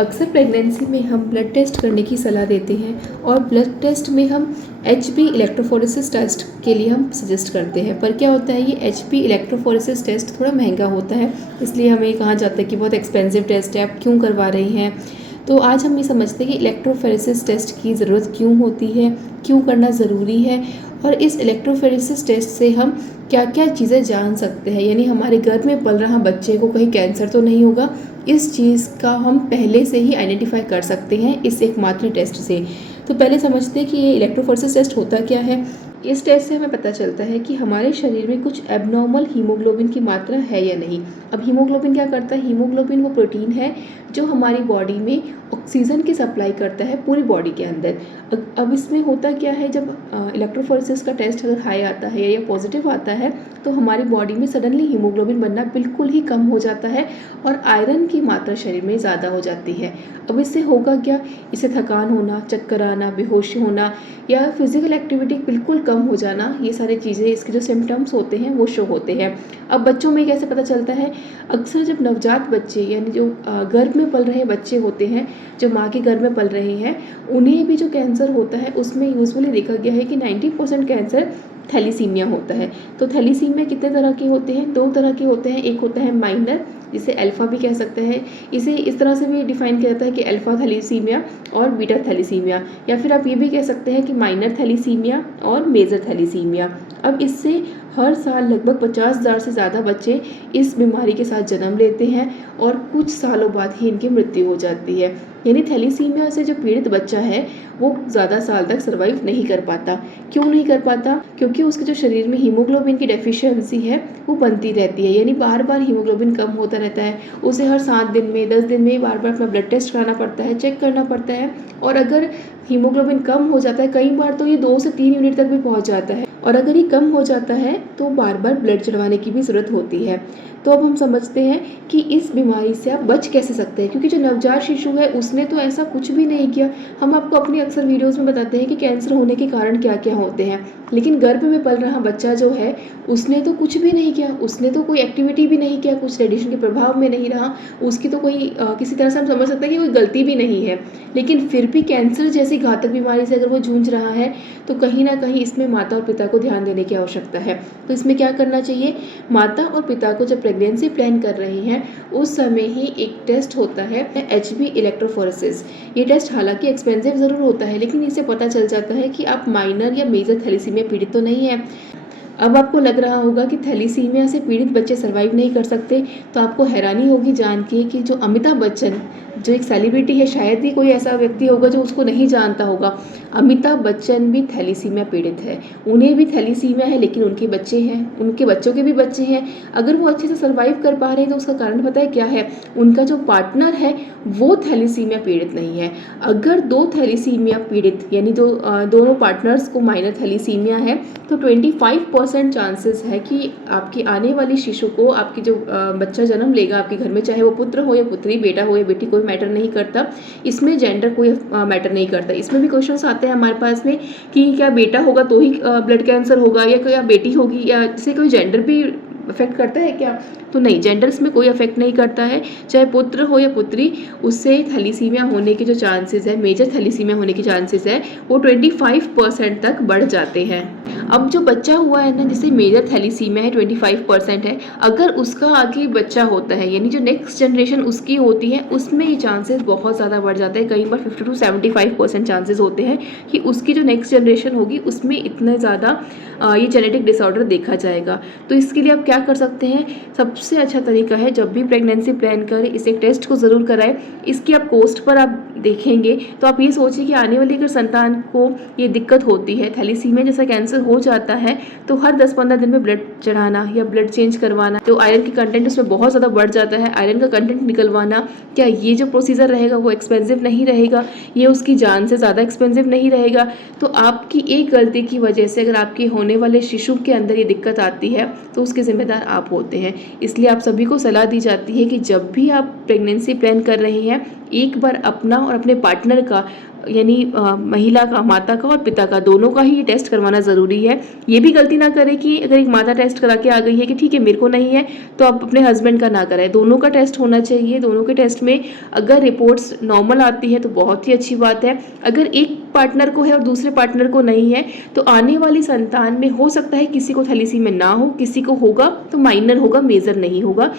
अक्सर प्रेगनेंसी में हम ब्लड टेस्ट करने की सलाह देते हैं और ब्लड टेस्ट में हम HB इलेक्ट्रोफोरेसिस टेस्ट के लिए हम सजेस्ट करते हैं। पर क्या होता है, ये HB इलेक्ट्रोफोरेसिस टेस्ट थोड़ा महंगा होता है, इसलिए हमें कहा जाता है कि बहुत एक्सपेंसिव टेस्ट है, आप क्यों करवा रही हैं। तो आज हम ये समझते हैं कि इलेक्ट्रोफोरेसिस टेस्ट की ज़रूरत क्यों होती है, क्यों करना ज़रूरी है, और इस इलेक्ट्रोफोरेसिस टेस्ट से हम क्या क्या चीज़ें जान सकते हैं। यानी हमारे घर में पल रहा बच्चे को कहीं कैंसर तो नहीं होगा, इस चीज़ का हम पहले से ही आइडेंटिफाई कर सकते हैं इस एकमात्र टेस्ट से। तो पहले समझते हैं कि ये इलेक्ट्रोफोरेसिस टेस्ट होता क्या है। इस टेस्ट से हमें पता चलता है कि हमारे शरीर में कुछ एबनॉर्मल हीमोग्लोबिन की मात्रा है या नहीं। अब हीमोग्लोबिन क्या करता है? हीमोग्लोबिन वो प्रोटीन है जो हमारी बॉडी में ऑक्सीजन की सप्लाई करता है पूरी बॉडी के अंदर। अब इसमें होता क्या है, जब इलेक्ट्रोफोरेसिस का टेस्ट अगर हाई आता है या पॉजिटिव आता है तो हमारी बॉडी में सडनली हीमोग्लोबिन बनना बिल्कुल ही कम हो जाता है और आयरन की मात्रा शरीर में ज़्यादा हो जाती है। अब इससे होगा क्या? इससे थकान होना, चक्कर आना, बेहोशी होना या फिजिकल एक्टिविटी बिल्कुल कम हो जाना, ये सारी चीज़ें इसके जो सिम्टम्स होते हैं वो शो होते हैं। अब बच्चों में कैसे पता चलता है? अक्सर जब नवजात बच्चे यानी जो गर्भ में पल रहे बच्चे होते हैं, जो माँ के गर्भ में पल रहे हैं, उन्हें भी जो कैंसर होता है उसमें यूजुअली देखा गया है कि 90% कैंसर थैलीसीमिया होता है। तो थैलीसीमिया कितने तरह के होते हैं? 2 तरह के होते हैं। एक होता है माइनर, जिसे अल्फ़ा भी कह सकते हैं। इसे इस तरह से भी डिफाइन किया जाता है कि अल्फ़ा थैलीसीमिया और बीटा थैलीसीमिया, या फिर आप ये भी कह सकते हैं कि माइनर थैलीसीमिया और मेजर थैलीसीमिया। अब इससे हर साल लगभग 50,000 से ज़्यादा बच्चे इस बीमारी के साथ जन्म लेते हैं और कुछ सालों बाद ही इनकी मृत्यु हो जाती है। यानी थैलीसीमिया से जो पीड़ित बच्चा है वो ज़्यादा साल तक सर्वाइव नहीं कर पाता। क्यों नहीं कर पाता? क्योंकि उसके जो शरीर में हीमोग्लोबिन की डेफिशिएंसी है वो बनती रहती है। यानी बार बार हीमोग्लोबिन कम होता रहता है। उसे हर 7 दिन में, 10 दिन में बार बार अपना ब्लड टेस्ट कराना पड़ता है, चेक करना पड़ता है। और अगर हीमोग्लोबिन कम हो जाता है, कई बार तो ये 2 से 3 यूनिट तक भी पहुँच जाता है, और अगर ये कम हो जाता है तो बार बार ब्लड चढ़वाने की भी ज़रूरत होती है। तो अब हम समझते हैं कि इस बीमारी से आप बच कैसे सकते हैं, क्योंकि जो नवजात शिशु है उसने तो ऐसा कुछ भी नहीं किया। हम आपको अपनी अक्सर वीडियोस में बताते हैं कि कैंसर होने के कारण क्या क्या होते हैं, लेकिन गर्भ में पल रहा बच्चा जो है उसने तो कुछ भी नहीं किया, उसने तो कोई एक्टिविटी भी नहीं किया, कुछ रेडिएशन के प्रभाव में नहीं रहा, उसकी तो कोई किसी तरह से हम समझ सकते हैं कि कोई गलती भी नहीं है, लेकिन फिर भी कैंसर जैसी घातक बीमारी से अगर वो जूझ रहा है तो कहीं ना कहीं इसमें माता और पिता को ध्यान देने की आवश्यकता है। तो इसमें क्या करना चाहिए? माता और पिता को जब प्रेगनेंसी प्लान कर रहे हैं उस समय ही एक टेस्ट होता है HB इलेक्ट्रोफोरेसिस। ये टेस्ट हालांकि एक्सपेंसिव ज़रूर होता है, लेकिन इससे पता चल जाता है कि आप माइनर या मेजर थैलीसीमिया पीड़ित तो नहीं है। अब आपको लग रहा होगा कि थैलीसीमिया से पीड़ित बच्चे सर्वाइव नहीं कर सकते, तो आपको हैरानी होगी जान के कि जो अमिताभ बच्चन, जो एक सेलिब्रिटी है, शायद ही कोई ऐसा व्यक्ति होगा जो उसको नहीं जानता होगा, अमिताभ बच्चन भी थैलीसीमिया पीड़ित है। उन्हें भी थैलीसीमिया है, लेकिन उनके बच्चे हैं, उनके बच्चों के भी बच्चे हैं। अगर वो अच्छे से सर्वाइव कर पा रहे हैं तो उसका कारण पता है क्या है? उनका जो पार्टनर है वो थैलीसीमिया पीड़ित नहीं है। अगर 2 थैलीसीमिया पीड़ित यानी दोनों पार्टनर्स को माइनर थैलीसीमिया है तो 25% चांसेस है कि आपकी आने वाली शिशु को, आपकी जो बच्चा जन्म लेगा आपके घर में, चाहे वो पुत्र हो या पुत्री, बेटा हो या बेटी, कोई मैटर नहीं करता। इसमें जेंडर कोई मैटर नहीं करता। इसमें भी क्वेश्चंस आते हैं हमारे पास में कि क्या बेटा होगा तो ही ब्लड कैंसर होगा, या क्या बेटी होगी, या इससे कोई जेंडर भी अफेक्ट करता है क्या? तो नहीं, जेंडर्स में कोई अफेक्ट नहीं करता है। चाहे पुत्र हो या पुत्री, उससे थैलीसीमिया होने के जो चांसेस है, मेजर थैलीसीमिया होने के चांसेस है, वो 25% तक बढ़ जाते हैं। अब जो बच्चा हुआ है ना, जिसे मेजर थैलीसीमिया है, 25% है, अगर उसका आगे बच्चा होता है यानी जो नेक्स्ट जनरेशन उसकी होती है, उसमें ये चांसेस बहुत ज़्यादा बढ़ जाते हैं। कई बार 50 to 75% चांसेस होते हैं कि उसकी जो नेक्स्ट जनरेशन होगी उसमें इतना ज़्यादा ये जेनेटिक डिसऑर्डर देखा जाएगा। तो इसके लिए आप क्या कर सकते हैं? सबसे अच्छा तरीका है, जब भी प्रेगनेंसी प्लान करें इस एक टेस्ट को ज़रूर कराएं। इसकी आप कॉस्ट पर आप देखेंगे तो आप ये सोचिए कि आने वाली अगर संतान को ये दिक्कत होती है, थैलीसीमिया जैसा कैंसर हो जाता है, तो हर 10-15 दिन में ब्लड चढ़ाना या ब्लड चेंज करवाना, तो आयरन की कंटेंट उसमें बहुत ज़्यादा बढ़ जाता है, आयरन का कंटेंट निकलवाना, क्या ये जो प्रोसीजर रहेगा वो एक्सपेंसिव नहीं रहेगा? ये उसकी जान से ज़्यादा एक्सपेंसिव नहीं रहेगा? तो आपकी एक गलती की वजह से अगर आपके होने वाले शिशु के अंदर ये दिक्कत आती है तो उसके जिम्मेदार आप होते हैं। इसलिए इसलिए आप सभी को सलाह दी जाती है कि जब भी आप प्रेगनेंसी प्लान कर रहे हैं, एक बार अपना और अपने पार्टनर का, यानी महिला का, माता का और पिता का, दोनों का ही ये टेस्ट करवाना ज़रूरी है। ये भी गलती ना करें कि अगर एक माता टेस्ट करा के आ गई है कि ठीक है मेरे को नहीं है, तो आप अपने हस्बैंड का ना कराएं। दोनों का टेस्ट होना चाहिए। दोनों के टेस्ट में अगर रिपोर्ट्स नॉर्मल आती है तो बहुत ही अच्छी बात है। अगर एक पार्टनर को है और दूसरे पार्टनर को नहीं है, तो आने वाली संतान में हो सकता है किसी को थैलेसीमिया ना हो, किसी को होगा तो माइनर होगा, मेजर नहीं होगा।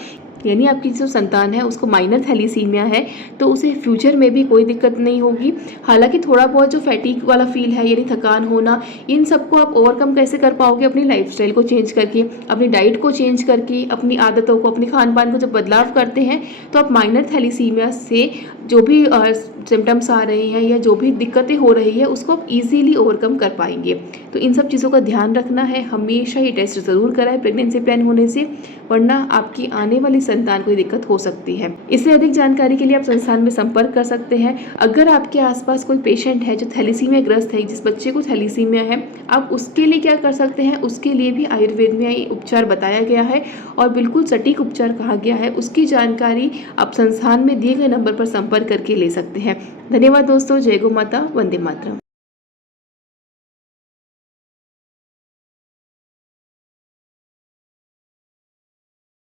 यानी आपकी जो संतान है उसको माइनर थैलेसीमिया है, तो उसे फ्यूचर में भी कोई दिक्कत नहीं होगी। हालांकि थोड़ा बहुत जो फैटीग वाला फील है, यानी थकान होना, इन सबको आप ओवरकम कैसे कर पाओगे? अपनी लाइफस्टाइल को चेंज करके, अपनी डाइट को चेंज करके, अपनी आदतों को, अपनी खान पान को जब बदलाव करते हैं, तो आप माइनर थैलेसीमिया से जो भी सिम्टम्स आ रहे हैं या जो भी दिक्कतें हो रही है उसको आप इजीली ओवरकम कर पाएंगे। तो इन सब चीज़ों का ध्यान रखना है। हमेशा ये टेस्ट ज़रूर कराएं प्रेगनेंसी प्लान होने से, वरना आपकी आने वाली संतान को दिक्कत हो सकती है। इससे अधिक जानकारी के लिए आप संस्थान में संपर्क कर सकते हैं। अगर आपके आसपास कोई पेशेंट है जो थैलेसीमिया ग्रस्त है, जिस बच्चे को थैलेसीमिया है, आप उसके लिए क्या कर सकते हैं, उसके लिए भी आयुर्वेद में ये उपचार बताया गया है और बिल्कुल सटीक उपचार कहा गया है। उसकी जानकारी आप संस्थान में दिए गए नंबर पर संपर्क करके ले सकते हैं। धन्यवाद दोस्तों। जय गौ माता, वंदे मातरम।